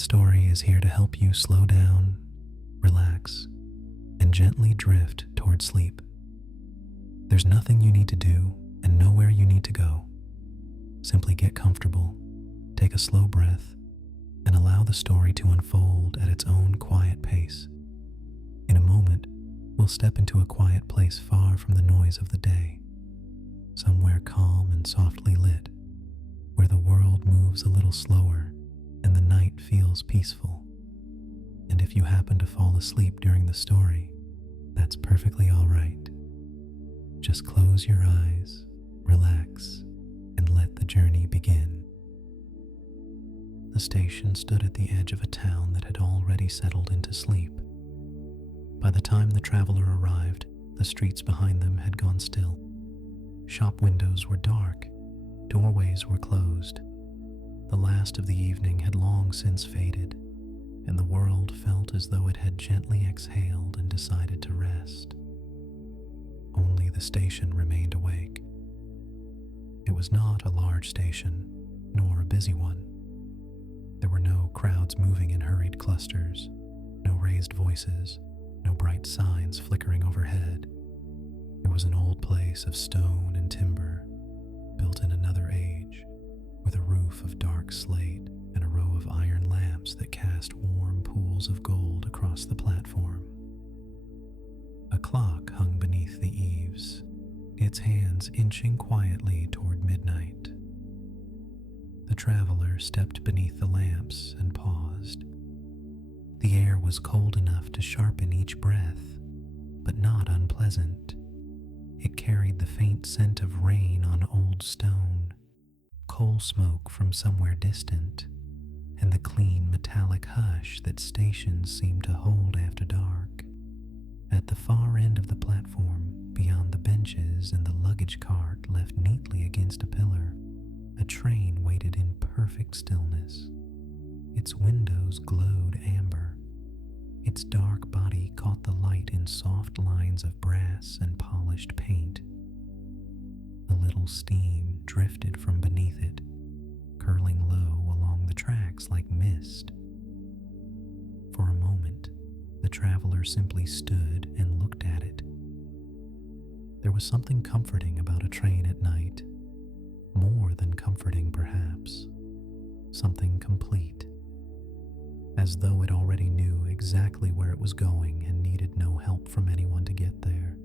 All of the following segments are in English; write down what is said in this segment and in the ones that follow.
Quiet Story is here to help you slow down, relax, and gently drift toward sleep. There's nothing you need to do and nowhere you need to go. Simply get comfortable, take a slow breath, and allow the story to unfold at its own quiet pace. In a moment, we'll step into a quiet place far from the noise of the day, somewhere calm and softly lit, where the world moves a little slower and the night feels peaceful. And if you happen to fall asleep during the story, that's perfectly all right. Just close your eyes, relax, and let the journey begin. The station stood at the edge of a town that had already settled into sleep. By the time the traveler arrived, the streets behind them had gone still. Shop windows were dark, doorways were closed. The last of the evening had long since faded, and the world felt as though it had gently exhaled and decided to rest. Only the station remained awake. It was not a large station, nor a busy one. There were no crowds moving in hurried clusters, no raised voices, no bright signs flickering overhead. It was an old place of stone and timber, built in another age, with a roof of dark slate and a row of iron lamps that cast warm pools of gold across the platform. A clock hung beneath the eaves, its hands inching quietly toward midnight. The traveler stepped beneath the lamps and paused. The air was cold enough to sharpen each breath, but not unpleasant. It carried the faint scent of rain on old stone, coal smoke from somewhere distant, and the clean metallic hush that stations seem to hold after dark. At the far end of the platform, beyond the benches and the luggage cart left neatly against a pillar, a train waited in perfect stillness. Its windows glowed amber. Its dark body caught the light in soft lines of brass and polished paint. A little steam drifted from beneath it, curling low along the tracks like mist. For a moment, the traveler simply stood and looked at it. There was something comforting about a train at night, more than comforting perhaps, something complete, as though it already knew exactly where it was going and needed no help from anyone to get there.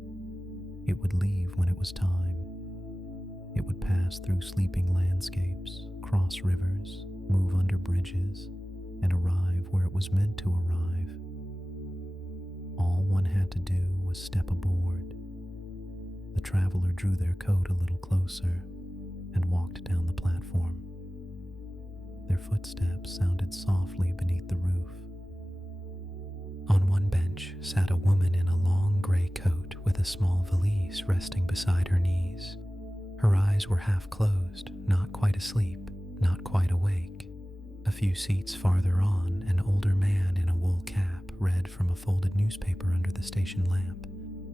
It would leave when it was time. It would pass through sleeping landscapes, cross rivers, move under bridges, and arrive where it was meant to arrive. All one had to do was step aboard. The traveler drew their coat a little closer and walked down the platform. Their footsteps sounded softly beneath the roof. On one bench sat a woman in a long gray coat with a small valise resting beside her knees. Her eyes were half closed, not quite asleep, not quite awake. A few seats farther on, an older man in a wool cap read from a folded newspaper under the station lamp,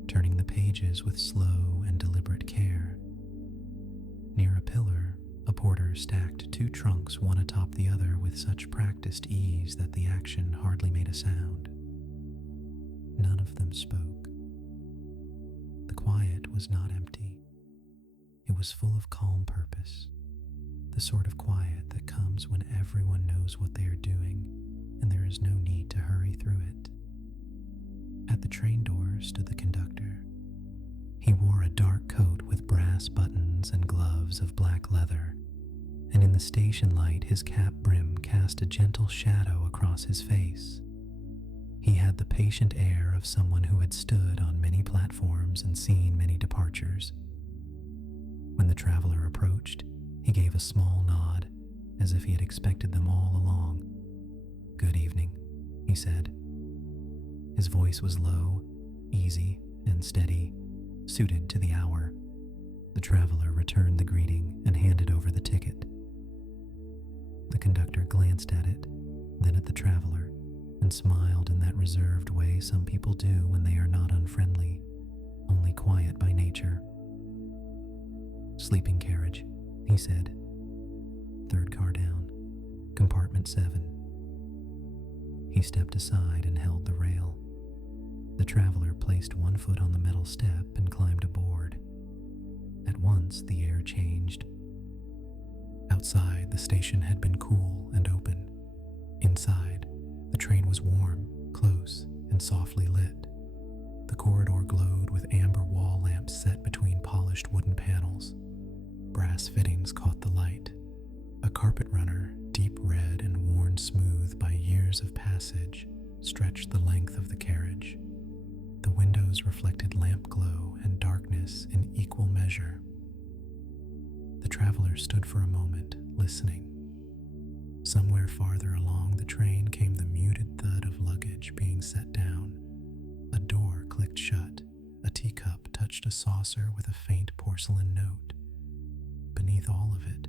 turning the pages with slow and deliberate care. Near a pillar, a porter stacked two trunks one atop the other with such practiced ease that the action hardly made a sound. None of them spoke. The quiet was not empty. It was full of calm purpose, the sort of quiet that comes when everyone knows what they are doing and there is no need to hurry through it. At the train door stood the conductor. He wore a dark coat with brass buttons and gloves of black leather, and in the station light his cap brim cast a gentle shadow across his face. He had the patient air of someone who had stood on many platforms and seen many departures. When the traveler approached, he gave a small nod, as if he had expected them all along. "Good evening," he said. His voice was low, easy, and steady, suited to the hour. The traveler returned the greeting and handed over the ticket. The conductor glanced at it, then at the traveler, and smiled in that reserved way some people do when they are not unfriendly, only quiet by nature. "Sleeping carriage," he said. "Third car down, compartment 7. He stepped aside and held the rail. The traveler placed one foot on the metal step and climbed aboard. At once, the air changed. Outside, the station had been cool and open. Inside, the train was warm, close, and softly lit. The corridor glowed with amber wall lamps set between polished wooden panels. Brass fittings caught the light. A carpet runner, deep red and worn smooth by years of passage, stretched the length of the carriage. The windows reflected lamp glow and darkness in equal measure. The traveler stood for a moment, listening. Somewhere farther along the train came the muted thud of luggage being set down. A door clicked shut. A teacup touched a saucer with a faint porcelain note. Beneath all of it,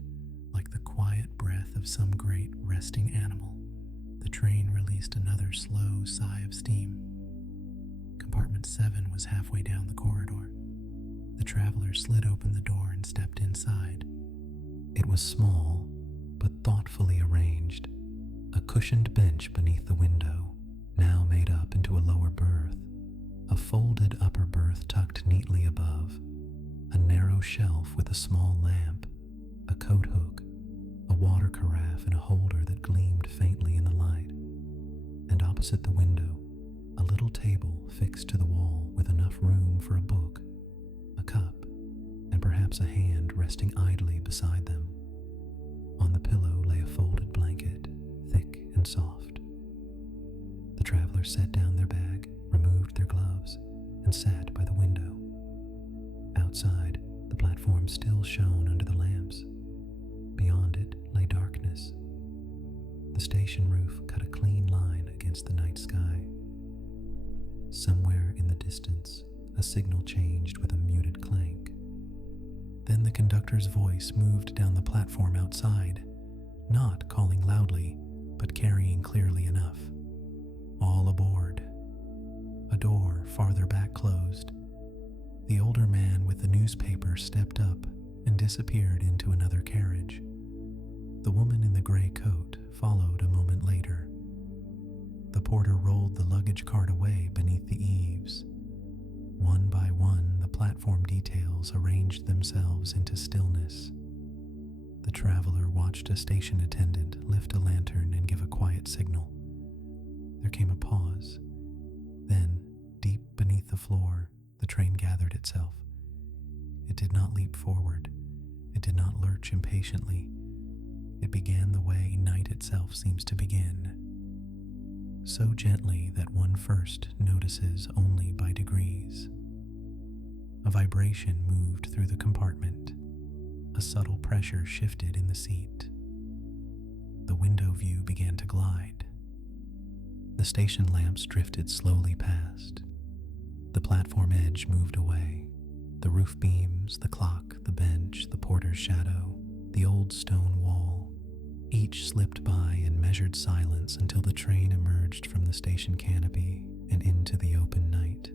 like the quiet breath of some great resting animal, the train released another slow sigh of steam. Compartment 7 was halfway down the corridor. The traveler slid open the door and stepped inside. It was small, but thoughtfully arranged. A cushioned bench beneath the window, now made up into a lower berth. A folded upper berth tucked neatly above. A narrow shelf with a small lamp, a coat hook, a water carafe in a holder that gleamed faintly in the light. And opposite the window, a little table fixed to the wall with enough room for a book, a cup, and perhaps a hand resting idly beside them. On the pillow lay a folded blanket, thick and soft. The travelers set down their bag, removed their gloves, and sat by the window. Outside, the platform still shone under the lamps. Beyond it lay darkness. The station roof cut a clean line against the night sky. Somewhere in the distance, a signal changed with a muted clank. Then the conductor's voice moved down the platform outside, not calling loudly, but carrying clearly enough. All aboard. A door farther back closed. The older man with the newspaper stepped up and disappeared into another carriage. The woman in the gray coat followed a moment later. The porter rolled the luggage cart away beneath the eaves. One by one, the platform details arranged themselves into stillness. The traveler watched a station attendant lift a lantern and give a quiet signal. There came a pause. Then, deep beneath the floor, the train gathered itself. It did not leap forward. It did not lurch impatiently. It began the way night itself seems to begin, so gently that one first notices only by degrees. A vibration moved through the compartment. A subtle pressure shifted in the seat. The window view began to glide. The station lamps drifted slowly past. The platform edge moved away. The roof beams, the clock, the bench, the porter's shadow, the old stone wall, each slipped by in measured silence until the train emerged from the station canopy and into the open night.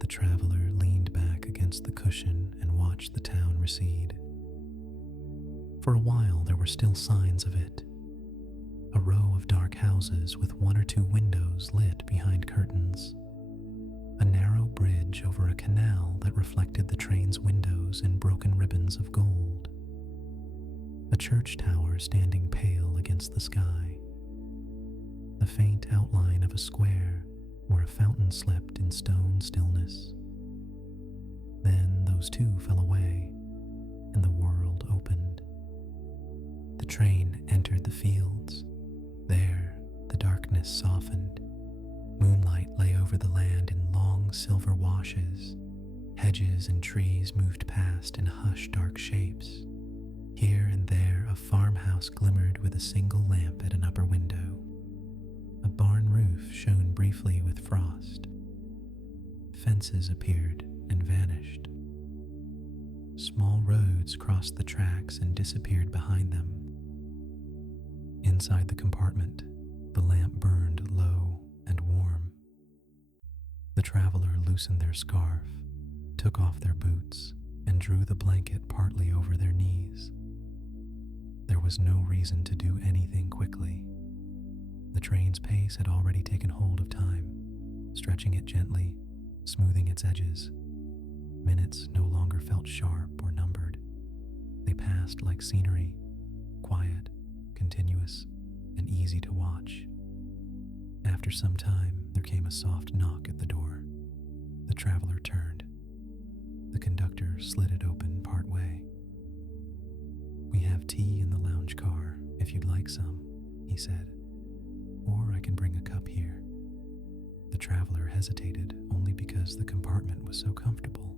The traveler leaned back against the cushion and watched the town recede. For a while there were still signs of it. A row of dark houses with one or two windows lit behind curtains. A narrow bridge over a canal that reflected the train's windows in broken ribbons of gold. A church tower standing pale against the sky. The faint outline of a square where a fountain slept in stone stillness. Then those two fell away, and the world opened. The train entered the fields. There, the darkness softened. Moonlight lay over the land in long silver washes. Hedges and trees moved past in hushed dark shapes. Here and there a farmhouse glimmered with a single lamp at an upper window. A barn roof shone briefly with frost. Fences appeared and vanished. Small roads crossed the tracks and disappeared behind them. Inside the compartment, the lamp burned low and warm. The traveler loosened their scarf, took off their boots, and drew the blanket partly over their knees. There was no reason to do anything quickly. The train's pace had already taken hold of time, stretching it gently, smoothing its edges. Minutes no longer felt sharp or numbered. They passed like scenery, quiet, continuous, and easy to watch. After some time, there came a soft knock at the door. The traveler turned. The conductor slid it open part way. "We have tea in the lounge car, if you'd like some," he said. "Or I can bring a cup here." The traveler hesitated only because the compartment was so comfortable,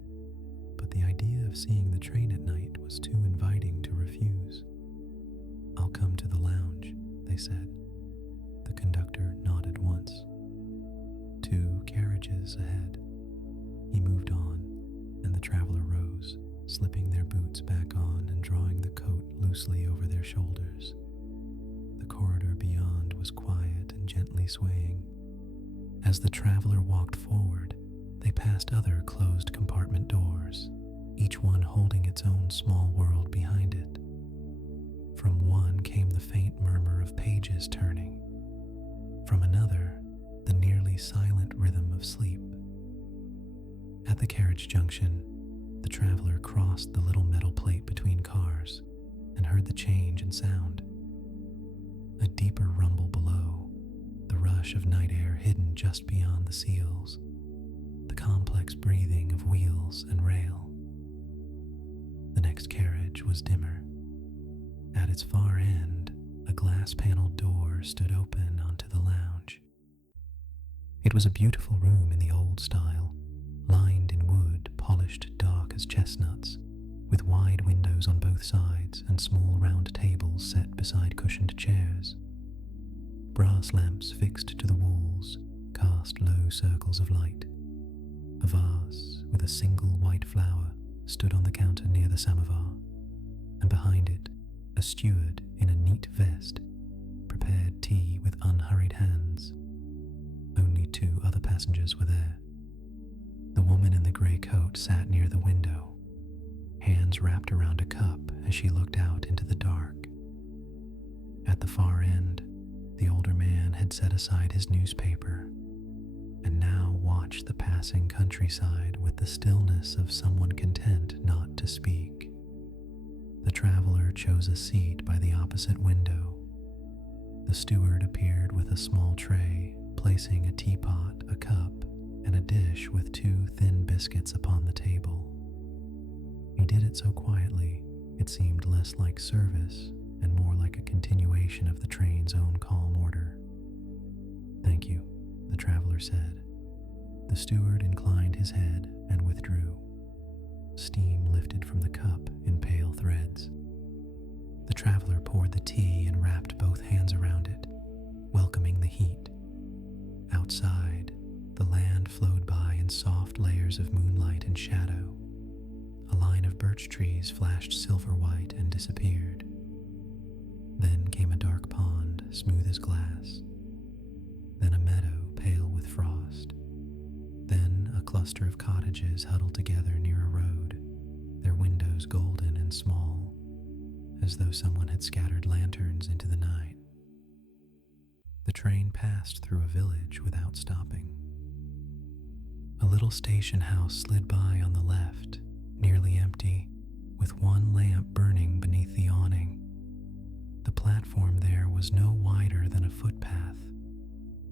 but the idea of seeing the train at night was too inviting to refuse. "I'll come to the lounge," they said. The conductor nodded once. 2 carriages ahead. He moved on, and the traveler rose, slipping their boots back on and drawing the coat loosely over their shoulders. The corridor beyond was quiet and gently swaying. As the traveler walked forward, they passed other closed compartment doors, each one holding its own small world behind it. From one came the faint murmur of pages turning. From another, the nearly silent rhythm of sleep. At the carriage junction, the traveler crossed the little metal plate between cars and heard the change in sound. A deeper rumble below, the rush of night air hidden just beyond the seals, the complex breathing of wheels and rail. The next carriage was dimmer. At its far end, a glass-paneled door stood open onto the lounge. It was a beautiful room in the old style, lined in wood polished dark as chestnuts, with wide windows on both sides and small round tables set beside cushioned chairs. Brass lamps fixed to the walls cast low circles of light. A vase with a single white flower stood on the counter near the samovar, and behind it, a steward in a neat vest prepared tea with unhurried hands. Only 2 other passengers were there. The woman in the grey coat sat near the window, hands wrapped around a cup as she looked out into the dark. At the far end, the older man had set aside his newspaper and now watched the passing countryside with the stillness of someone content not to speak. The traveler chose a seat by the opposite window. The steward appeared with a small tray, placing a teapot, a cup, and a dish with 2 thin biscuits upon the table. He did it so quietly, it seemed less like service and more like a continuation of the train's own calm order. "Thank you," the traveler said. The steward inclined his head and withdrew. Steam lifted from the cup in pale threads. The traveler poured the tea and wrapped both hands around it, welcoming the heat. Outside, the land flowed by in soft layers of moonlight and shadow. A line of birch trees flashed silver white and disappeared. Then came a dark pond, smooth as glass. Then a meadow, pale with frost. Then a cluster of cottages huddled together near a road, their windows golden and small, as though someone had scattered lanterns into the night. The train passed through a village without stopping. A little station house slid by on the left, nearly empty, with one lamp burning beneath the awning. The platform there was no wider than a footpath.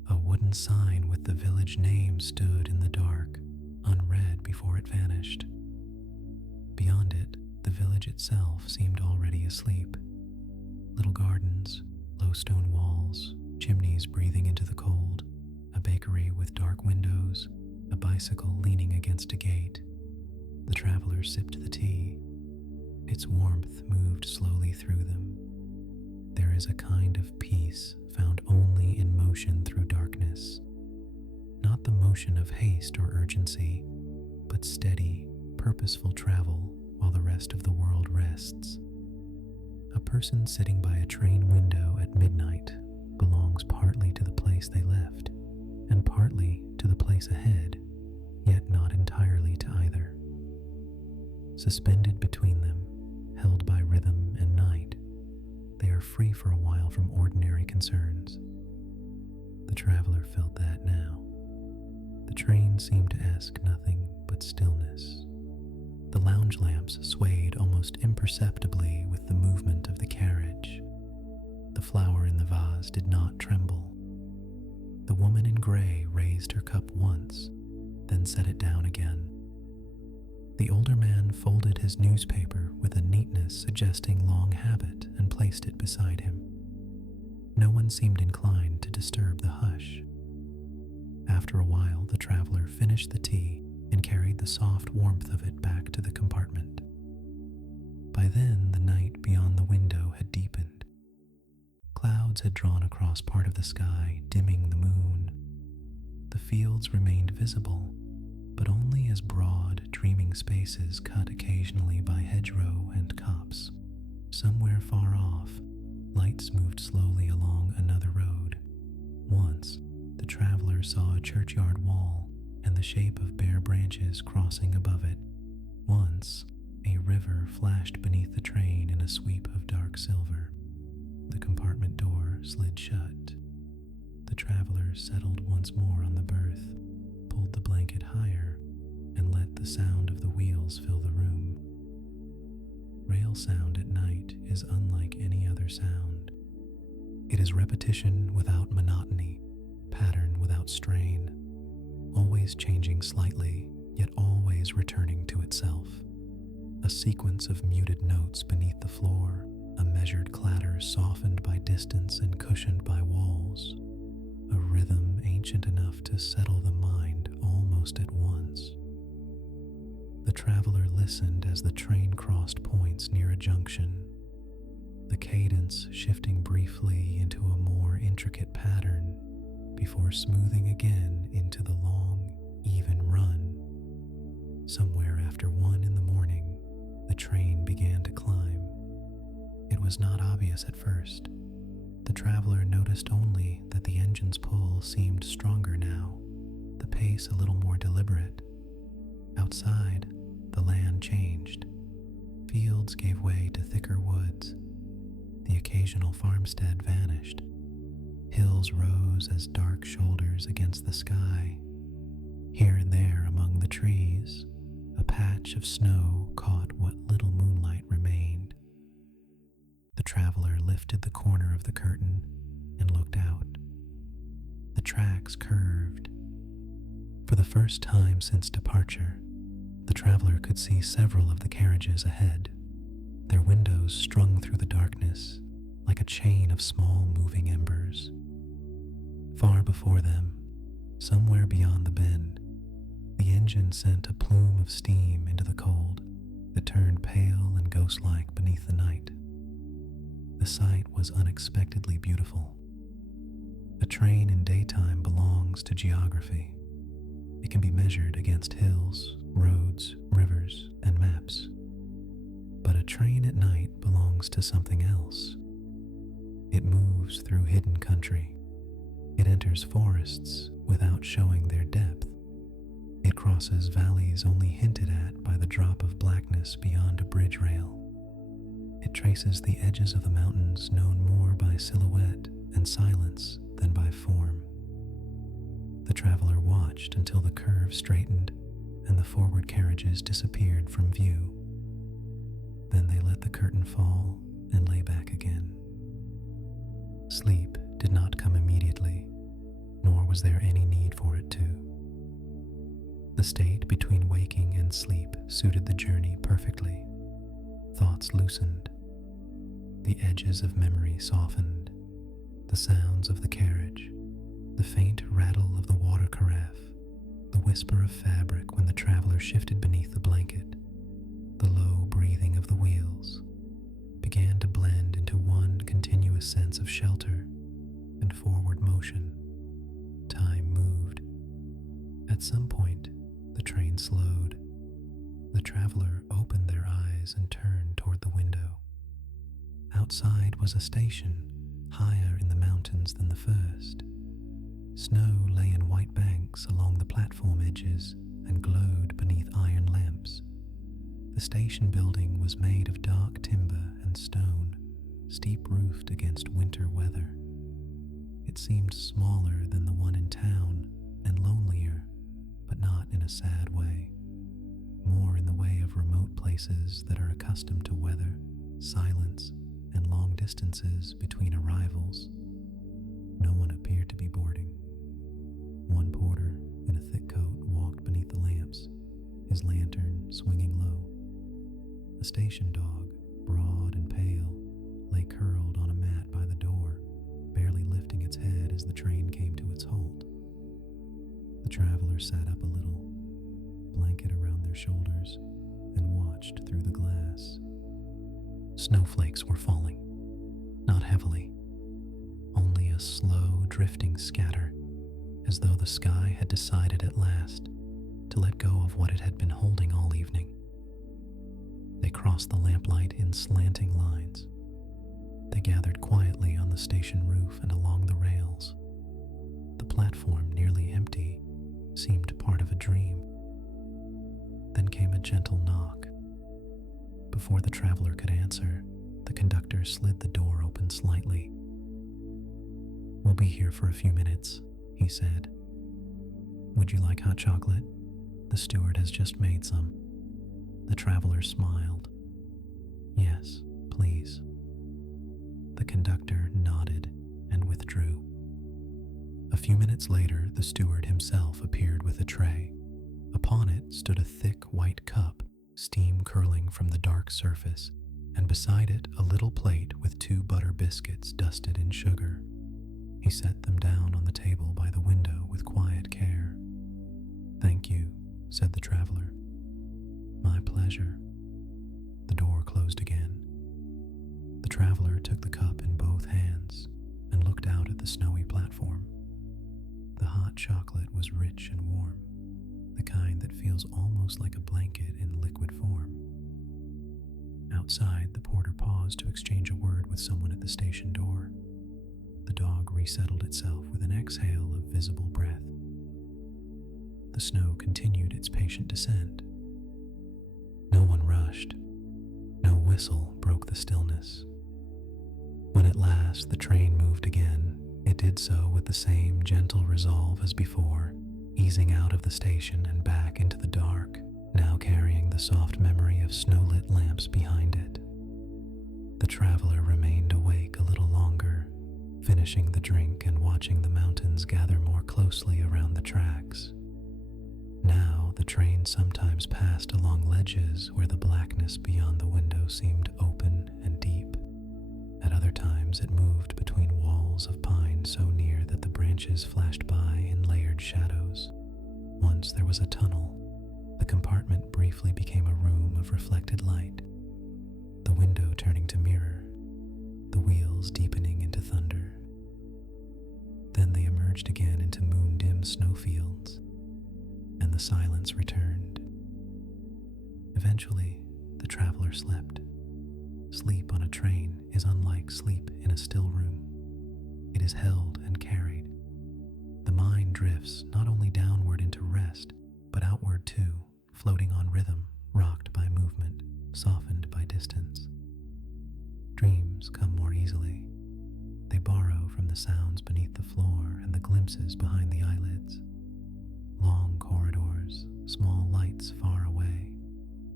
A wooden sign with the village name stood in the dark, unread before it vanished. Beyond it, the village itself seemed already asleep. Little gardens, low stone walls, chimneys breathing into the cold, a bakery with dark windows, a bicycle leaning against a gate. The traveler sipped the tea. Its warmth moved slowly through them. There is a kind of peace found only in motion through darkness. Not the motion of haste or urgency, but steady, purposeful travel while the rest of the world rests. A person sitting by a train window at midnight belongs partly to the place they left, and partly to the place ahead, yet not entirely to either. Suspended between them, held by rhythm and night, they are free for a while from ordinary concerns. traveler felt that now. The train seemed to ask nothing but stillness. The lounge lamps swayed almost imperceptibly with the movement of the carriage. The flower in the vase did not tremble. The woman in gray raised her cup once, then set it down again. The older man folded his newspaper with a neatness suggesting long habit and placed it beside him. No one seemed inclined to disturb the hush. After a while, the traveler finished the tea and carried the soft warmth of it back to the compartment. By then, the night beyond the window had deepened. Clouds had drawn across part of the sky, dimming the moon. The fields remained visible, but only as broad, dreaming spaces cut occasionally by hedgerow and copse. Somewhere far off, lights moved slowly along another road. Once, the traveler saw a churchyard wall and the shape of bare branches crossing above it. Once, a river flashed beneath the train in a sweep of dark silver. The compartment door slid shut. The traveler settled once more on the berth, pulled the blanket higher, and let the sound of the wheels fill the room. Rail sound at night is unlike any other sound. It is repetition without monotony, pattern without strain, always changing slightly, yet always returning to itself. A sequence of muted notes beneath the floor, a measured clatter softened by distance and cushioned by walls, a rhythm ancient enough to settle the mind almost at once. The traveler listened as the train crossed points near a junction, the cadence shifting briefly into a more intricate pattern before smoothing again into the long, even run. Somewhere after 1 in the morning, the train began to climb. It was not obvious at first. The traveler noticed only that the engine's pull seemed stronger now, the pace a little more deliberate. Outside, the land changed. Fields gave way to thicker woods. The occasional farmstead vanished. Hills rose as dark shoulders against the sky. Here and there among the trees, a patch of snow caught what little moonlight remained. The traveler lifted the corner of the curtain and looked out. The tracks curved. For the first time since departure, the traveler could see several of the carriages ahead, their windows strung through the darkness like a chain of small moving embers. Far before them, somewhere beyond the bend, the engine sent a plume of steam into the cold that turned pale and ghost-like beneath the night. The sight was unexpectedly beautiful. A train in daytime belongs to geography. It can be measured against hills, roads, rivers, and maps. But a train at night belongs to something else. It moves through hidden country. It enters forests without showing their depth. It crosses valleys only hinted at by the drop of blackness beyond a bridge rail. It traces the edges of the mountains known more by silhouette and silence than by form. The traveler watched until the curve straightened and the forward carriages disappeared from view. Then they let the curtain fall and lay back again. Sleep did not come immediately, nor was there any need for it to. The state between waking and sleep suited the journey perfectly. Thoughts loosened. The edges of memory softened. The sounds of the carriage, the faint rattle of the water carafe, the whisper of fabric when the traveler shifted beneath the blanket, the low breathing of the wheels, began to blend into one continuous sense of shelter and forward motion. Time moved. At some point, the train slowed. The traveler opened their eyes and turned toward the window. Outside was a station, higher in the mountains than the first. Snow lay in white banks along the platform edges and glowed beneath iron lamps. The station building was made of dark timber and stone, steep-roofed against winter weather. It seemed smaller than the sad way, more in the way of remote places that are accustomed to weather, silence, and long distances between arrivals. No one appeared to be boarding. One porter in a thick coat walked beneath the lamps, his lantern swinging low. A station dog, broad and pale, lay curled on a mat by the door, barely lifting its head as the train came to its halt. The travelers sat up a little, blanket around their shoulders, and watched through the glass. Snowflakes were falling, not heavily, only a slow drifting scatter, as though the sky had decided at last to let go of what it had been holding all evening. They crossed the lamplight in slanting lines. They gathered quietly on the station roof and along the rails. The platform, nearly empty, seemed part of a dream. Then came a gentle knock. Before the traveler could answer, the conductor slid the door open slightly. "We'll be here for a few minutes," he said. "Would you like hot chocolate? The steward has just made some." The traveler smiled. "Yes, please." The conductor nodded and withdrew. A few minutes later, the steward himself appeared with a tray. Upon it stood a thick white cup, steam curling from the dark surface, and beside it a little plate with 2 butter biscuits dusted in sugar. He set them down on the table by the window with quiet care. "Thank you," said the traveler. "My pleasure." The door closed again. The traveler took the cup in both hands and looked out at the snowy platform. The hot chocolate was rich and warm, the kind that feels almost like a blanket in liquid form. Outside, the porter paused to exchange a word with someone at the station door. The dog resettled itself with an exhale of visible breath. The snow continued its patient descent. No one rushed. No whistle broke the stillness. When at last the train moved again, it did so with the same gentle resolve as before, easing out of the station and back into the dark, now carrying the soft memory of snow-lit lamps behind it. The traveler remained awake a little longer, finishing the drink and watching the mountains gather more closely around the tracks. Now the train sometimes passed along ledges where the blackness beyond the window seemed open and deep. At other times it moved between walls of pine so near that the branches flashed by in layered shadows. Once there was a tunnel. The compartment briefly became a room of reflected light, the window turning to mirror, the wheels deepening into thunder. Then they emerged again into moon-dim snowfields, and the silence returned. Eventually, the traveler slept. Sleep on a train is unlike sleep in a still room. It is held and carried. The mind drifts not only downward into rest, but outward too, floating on rhythm, rocked by movement, softened by distance. Dreams come more easily. They borrow from the sounds beneath the floor and the glimpses behind the eyelids. Long corridors, small lights far away,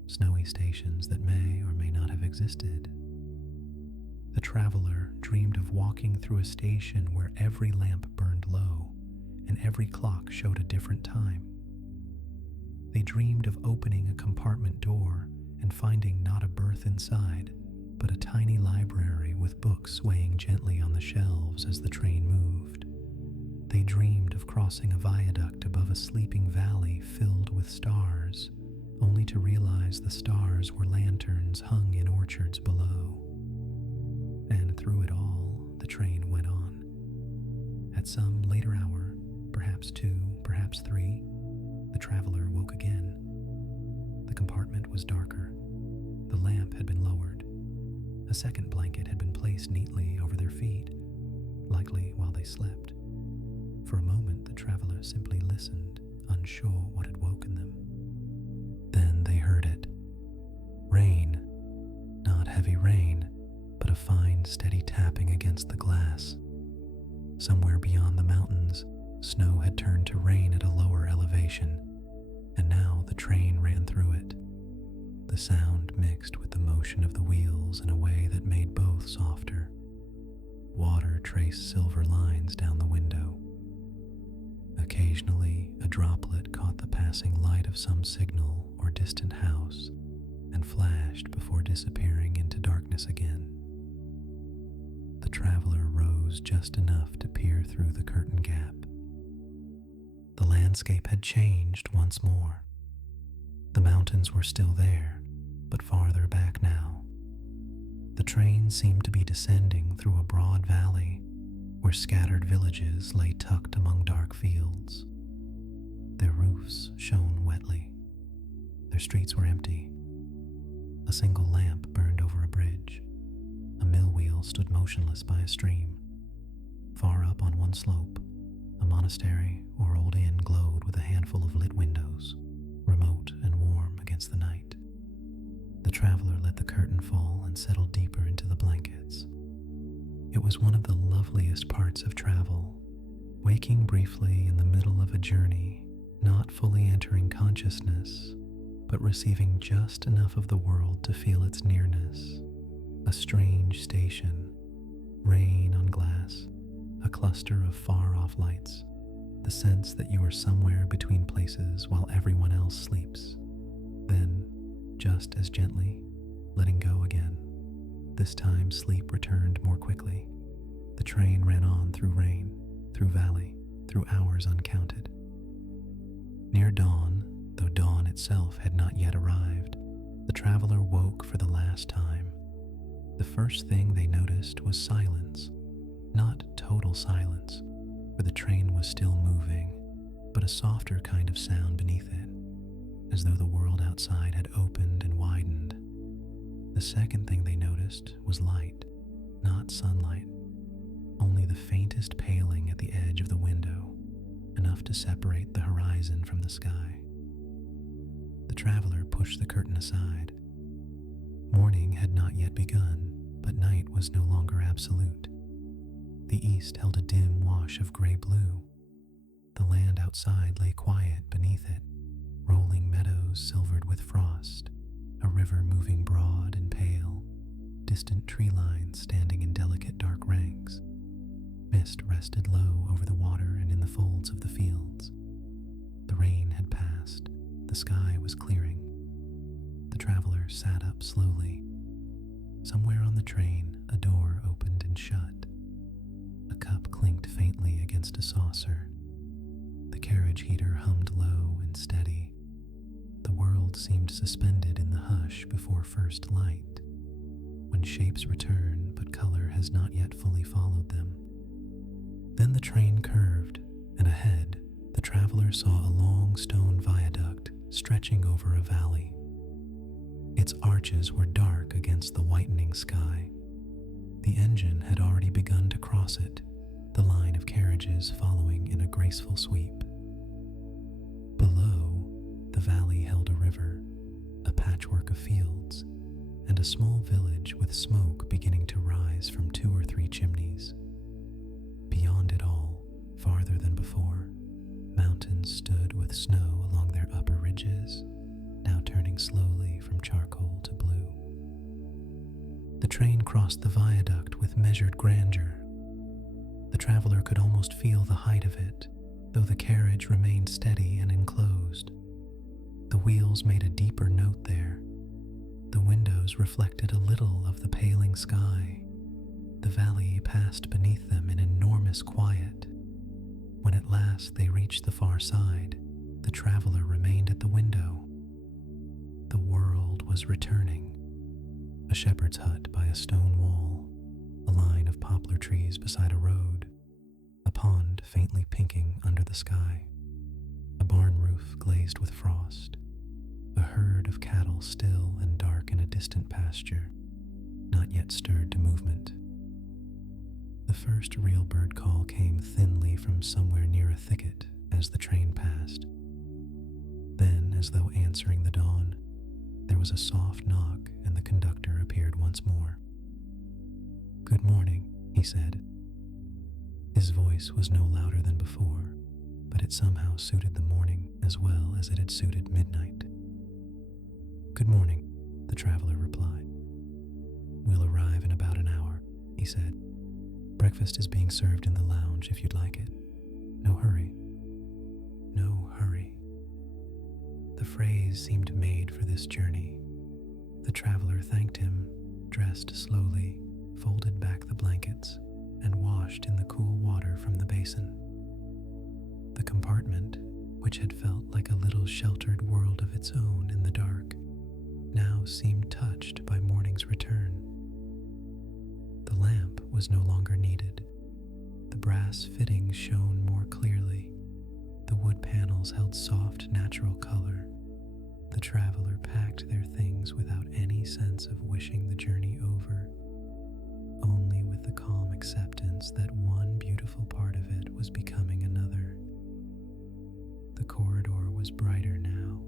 snowy stations that may or may not have existed. The traveler dreamed of walking through a station where every lamp burned low and every clock showed a different time. They dreamed of opening a compartment door and finding not a berth inside, but a tiny library with books swaying gently on the shelves as the train moved. They dreamed of crossing a viaduct above a sleeping valley filled with stars, only to realize the stars were lanterns hung in orchards below. And through it all, the train went on. At some later hour, perhaps 2, perhaps 3, the traveler woke again. The compartment was darker. The lamp had been lowered. A second blanket had been placed neatly over their feet, likely while they slept. For a moment, the traveler simply listened, unsure what had woken them. Then they heard it. Rain. Not heavy rain, but a fine, steady tapping against the glass. Somewhere beyond the mountains, snow had turned to rain at a lower elevation. and now the train ran through it. The sound mixed with the motion of the wheels in a way that made both softer. Water traced silver lines down the window. Occasionally, a droplet caught the passing light of some signal or distant house and flashed before disappearing into darkness again. The traveler rose just enough to peer through the curtain gap. The landscape had changed once more. The mountains were still there, but farther back now. The train seemed to be descending through a broad valley where scattered villages lay tucked among dark fields. Their roofs shone wetly. Their streets were empty. A single lamp burned over a bridge. A mill wheel stood motionless by a stream. Far up on one slope, a monastery or old inn glowed with a handful of lit windows, remote and warm against the night. The traveler let the curtain fall and settled deeper into the blankets. It was one of the loveliest parts of travel, waking briefly in the middle of a journey, not fully entering consciousness, but receiving just enough of the world to feel its nearness. A strange station, rain on glass, a cluster of far-off lights, the sense that you are somewhere between places while everyone else sleeps. Then, just as gently, letting go again. This time sleep returned more quickly. The train ran on through rain, through valley, through hours uncounted. Near dawn, though dawn itself had not yet arrived, the traveler woke for the last time. The first thing they noticed was silence. Not total silence, for the train was still moving, but a softer kind of sound beneath it, as though the world outside had opened and widened. The second thing they noticed was light, not sunlight, only the faintest paling at the edge of the window, enough to separate the horizon from the sky. The traveler pushed the curtain aside. Morning had not yet begun, but night was no longer absolute. The east held a dim wash of gray-blue. The land outside lay quiet beneath it, rolling meadows silvered with frost, a river moving broad and pale, distant tree lines standing in delicate dark ranks. Mist rested low over the water and in the folds of the fields. The rain had passed. The sky was clearing. The traveler sat up slowly. Somewhere on the train, a door opened and shut. A cup clinked faintly against a saucer. The carriage heater hummed low and steady. The world seemed suspended in the hush before first light, when shapes return but color has not yet fully followed them. Then the train curved, and ahead, the traveler saw a long stone viaduct stretching over a valley. Its arches were dark against the whitening sky. The engine had already begun to cross it, the line of carriages following in a graceful sweep. Below, the valley held a river, a patchwork of fields, and a small village with smoke beginning to rise from 2 or 3 chimneys. Beyond it all, farther than before, mountains stood with snow along their upper ridges, now turning slowly from charcoal to blue. The train crossed the viaduct with measured grandeur. The traveler could almost feel the height of it, though the carriage remained steady and enclosed. The wheels made a deeper note there. The windows reflected a little of the paling sky. The valley passed beneath them in enormous quiet. When at last they reached the far side, the traveler remained at the window. The world was returning. A shepherd's hut by a stone wall, a line of poplar trees beside a road, a pond faintly pinking under the sky, a barn roof glazed with frost, a herd of cattle still and dark in a distant pasture, not yet stirred to movement. The first real bird call came thinly from somewhere near a thicket as the train passed. Then, as though answering the dawn, there was a soft knock and the conductor appeared once more. "Good morning," he said. His voice was no louder than before, but it somehow suited the morning as well as it had suited midnight. "Good morning," the traveler replied. "We'll arrive in about an hour," he said. "Breakfast is being served in the lounge if you'd like it. No hurry." No hurry. The phrase seemed made for this journey. The traveler thanked him, dressed slowly, folded back the blankets, and washed in the cool water from the basin. The compartment, which had felt like a little sheltered world of its own in the dark, now seemed touched by morning's return. The lamp was no longer needed. The brass fittings shone more clearly. The wood panels held soft, natural color. The traveler packed their things without any sense of wishing the journey over, only with the calm acceptance that one beautiful part of it was becoming another. The corridor was brighter now.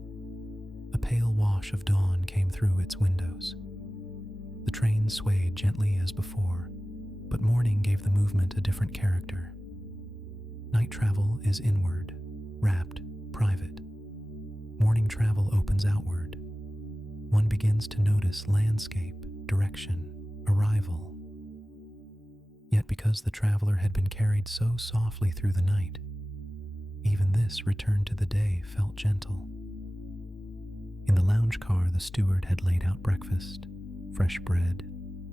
A pale wash of dawn came through its windows. The train swayed gently as before, but morning gave the movement a different character. Night travel is inward, wrapped, private. Morning travel opens outward. One begins to notice landscape, direction, arrival. Yet because the traveler had been carried so softly through the night, even this return to the day felt gentle. In the lounge car, the steward had laid out breakfast: fresh bread,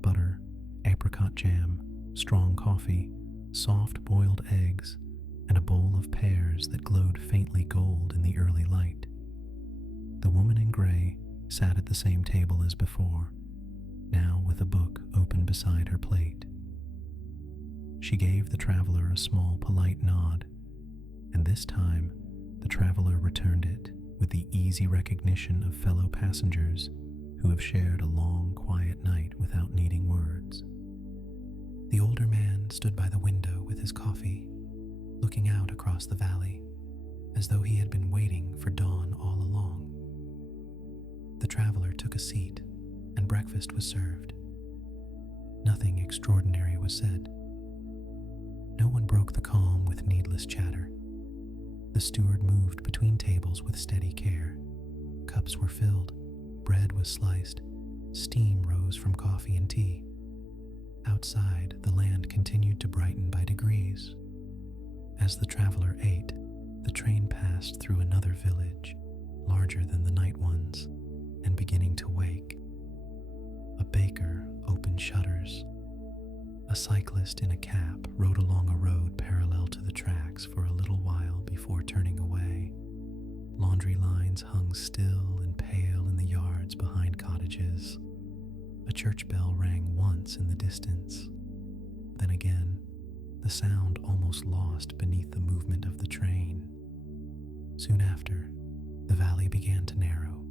butter, apricot jam, strong coffee, soft boiled eggs, and a bowl of pears that glowed faintly gold in the early light. The woman in gray sat at the same table as before, now with a book open beside her plate. She gave the traveler a small, polite nod, and this time the traveler returned it with the easy recognition of fellow passengers who have shared a long, quiet night without needing words. The older man stood by the window with his coffee, looking out across the valley, as though he had been waiting for dawn all along. The traveler took a seat, and breakfast was served. Nothing extraordinary was said. No one broke the calm with needless chatter. The steward moved between tables with steady care. Cups were filled, bread was sliced, steam rose from coffee and tea. Outside, the land continued to brighten by degrees. As the traveler ate, the train passed through another village, larger than the night ones, and beginning to wake. A baker opened shutters. A cyclist in a cap rode along a road parallel to the tracks for a little while before turning away. Laundry lines hung still and pale in the yards behind cottages. A church bell rang once in the distance. Then again, the sound almost lost beneath the movement of the train. Soon after, the valley began to narrow.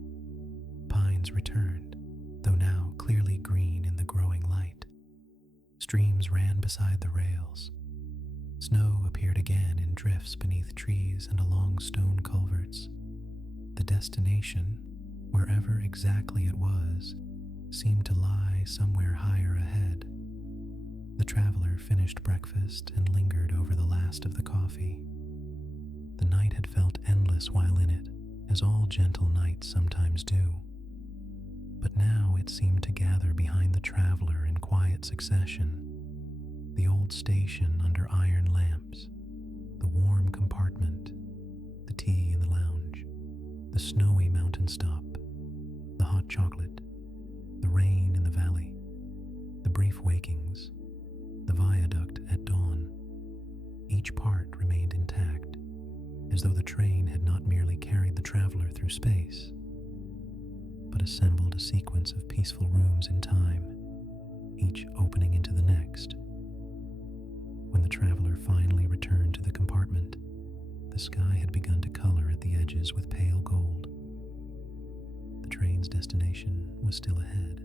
Pines returned, though now clearly green in the growing light. Streams ran beside the rails. Snow appeared again in drifts beneath trees and along stone culverts. The destination, wherever exactly it was, seemed to lie somewhere higher ahead. The traveler finished breakfast and lingered over the last of the coffee. The night had felt endless while in it, as all gentle nights sometimes do. But now it seemed to gather behind the traveler in quiet succession. The old station under iron lamps, the warm compartment, the tea in the lounge, the snowy mountain stop, the hot chocolate, the rain in the valley, the brief wakings, the viaduct at dawn. Each part remained intact, as though the train had not merely carried the traveler through space, but assembled a sequence of peaceful rooms in time, each opening into the next. When the traveler finally returned to the compartment, the sky had begun to color at the edges with pale gold. The train's destination was still ahead,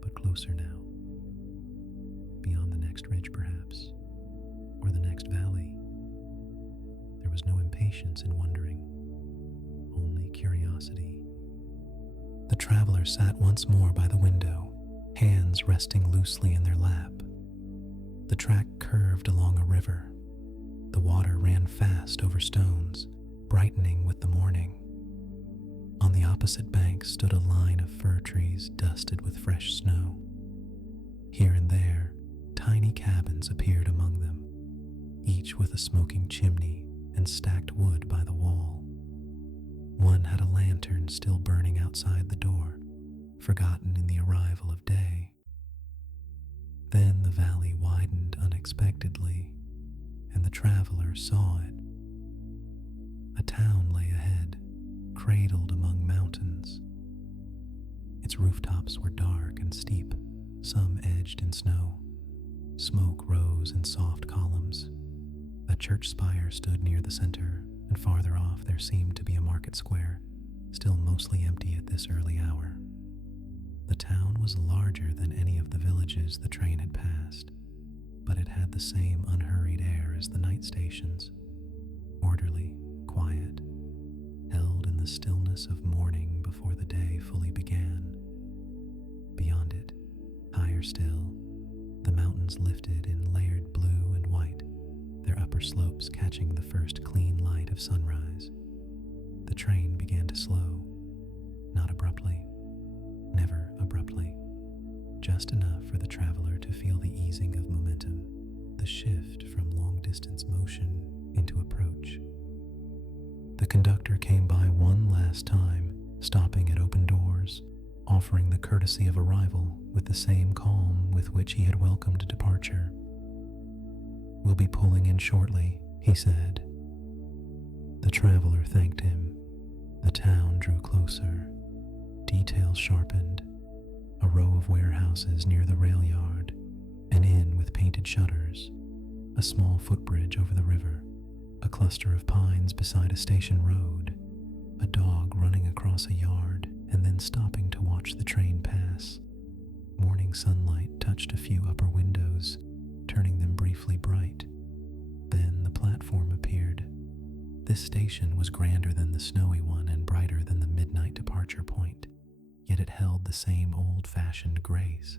but closer now. Beyond the next ridge, perhaps, or the next valley. There was no impatience in wondering, only curiosity. The traveler sat once more by the window, hands resting loosely in their lap. The track curved along a river. The water ran fast over stones, brightening with the morning. On the opposite bank stood a line of fir trees dusted with fresh snow. Here and there, tiny cabins appeared among them, each with a smoking chimney and stacked wood by the wall. One had a lantern still burning outside the door, forgotten in the arrival of day. Then the valley widened unexpectedly, and the traveler saw it. A town lay ahead, cradled among mountains. Its rooftops were dark and steep, some edged in snow. Smoke rose in soft columns. A church spire stood near the center, and farther off there seemed to be a market square, still mostly empty at this early hour. The town was larger than any of the villages the train had passed, but it had the same unhurried air as the night stations, orderly, quiet, held in the stillness of morning before the day fully began. Beyond it, higher still, the mountains lifted in layered blue and white, their upper slopes catching the first clean light of sunrise. The train began to slow, not abruptly, never abruptly, just enough for the traveler to feel the easing of momentum, the shift from long-distance motion into approach. The conductor came by one last time, stopping at open doors, offering the courtesy of arrival with the same calm with which he had welcomed departure. "We'll be pulling in shortly," he said. The traveler thanked him. The town drew closer. Details sharpened. A row of warehouses near the rail yard, an inn with painted shutters, a small footbridge over the river, a cluster of pines beside a station road, a dog running across a yard and then stopping to watch the train pass. Morning sunlight touched a few upper windows, turning them briefly bright. Then the platform appeared. This station was grander than the snowy one and brighter than the midnight departure point, yet it held the same old-fashioned grace.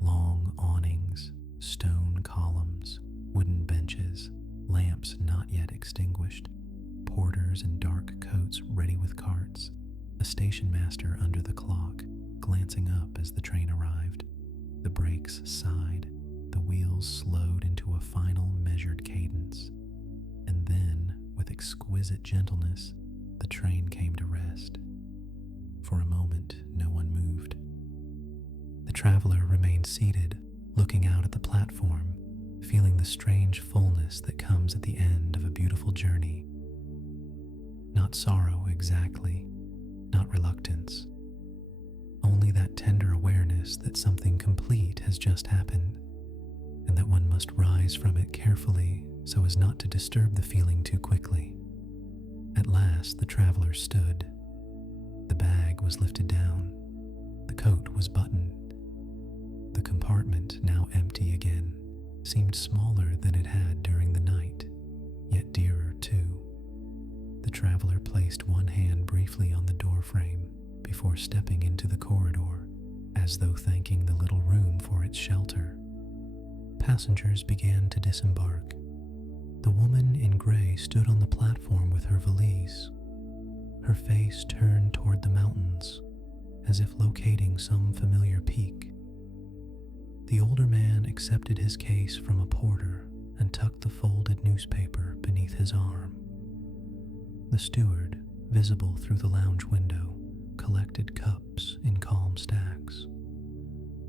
Long awnings, stone columns, wooden benches, lamps not yet extinguished, porters in dark coats ready with carts, a station master under the clock, glancing up as the train arrived. The brakes sighed, the wheels slowed into a final measured cadence, and then, with exquisite gentleness, the train came to rest. For a moment, no one moved. The traveler remained seated, looking out at the platform, feeling the strange fullness that comes at the end of a beautiful journey. Not sorrow exactly, not reluctance, only that tender awareness that something complete has just happened, and that one must rise from it carefully so as not to disturb the feeling too quickly. At last the traveler stood. The bag was lifted down. The coat was buttoned. The compartment, now empty again, seemed smaller than it had during the night, yet dearer too. The traveler placed one hand briefly on the door frame before stepping into the corridor, as though thanking the little room for its shelter. Passengers began to disembark. The woman in gray stood on the platform with her valise, her face turned toward the mountains, as if locating some familiar peak. The older man accepted his case from a porter and tucked the folded newspaper beneath his arm. The steward, visible through the lounge window, collected cups in calm stacks.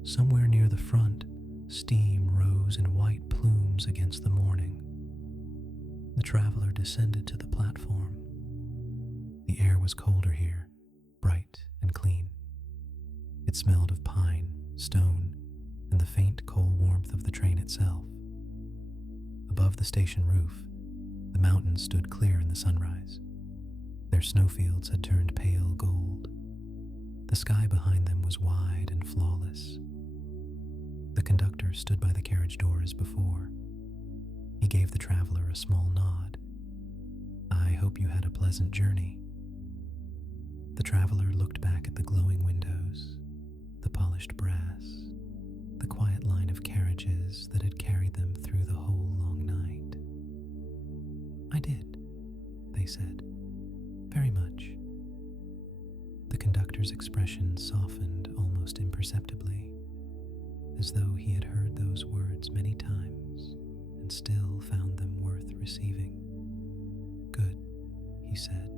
Somewhere near the front, steam rose in white plumes against the morning. The traveler descended to the platform. The air was colder here, bright and clean. It smelled of pine, stone, and the faint coal warmth of the train itself. Above the station roof, the mountains stood clear in the sunrise. Their snowfields had turned pale gold. The sky behind them was wide and flawless. The conductor stood by the carriage door as before. He gave the traveler a small nod. "I hope you had a pleasant journey." The traveler looked back at the glowing windows, the polished brass, the quiet line of carriages that had carried them through the whole long night. "I did," they said. "Very much." The conductor's expression softened almost imperceptibly, as though he had heard those words many times and still found them worth receiving. "Good," he said.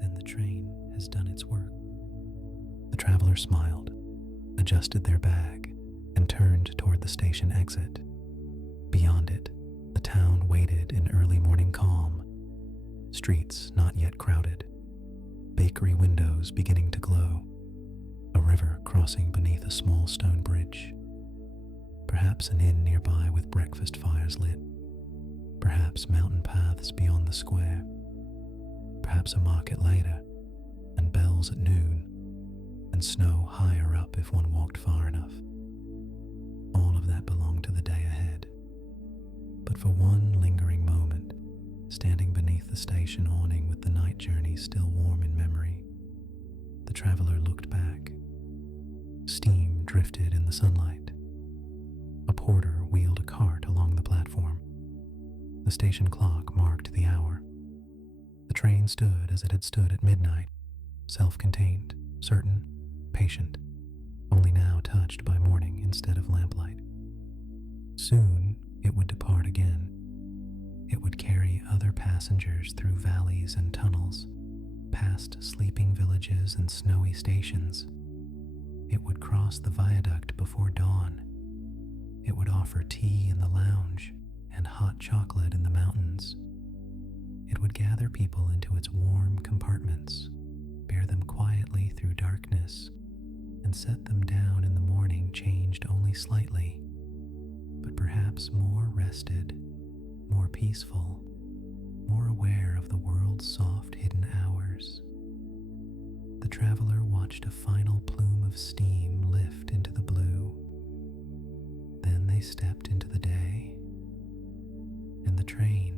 "Then the train has done its work." The traveler smiled, adjusted their bag, and turned toward the station exit. Beyond it, the town waited in early morning calm, streets not yet crowded, bakery windows beginning to glow, a river crossing beneath a small stone bridge, perhaps an inn nearby with breakfast fires lit, perhaps mountain paths beyond the square, perhaps a market later, and bells at noon, and snow higher up if one walked far enough. All of that belonged to the day ahead. But for one lingering moment, standing beneath the station awning with the night journey still warm in memory, the traveler looked back. Steam drifted in the sunlight. A porter wheeled a cart along the platform. The station clock marked the hour. The train stood as it had stood at midnight, self-contained, certain, patient, only now touched by morning instead of lamplight. Soon it would depart again. It would carry other passengers through valleys and tunnels, past sleeping villages and snowy stations. It would cross the viaduct before dawn. It would offer tea in the lounge and hot chocolate in the mountains. It would gather people into its warm compartments, bear them quietly through darkness, and set them down in the morning changed only slightly, but perhaps more rested, more peaceful, more aware of the world's soft hidden hours. The traveler watched a final plume of steam lift into the blue. Then they stepped into the day, and the train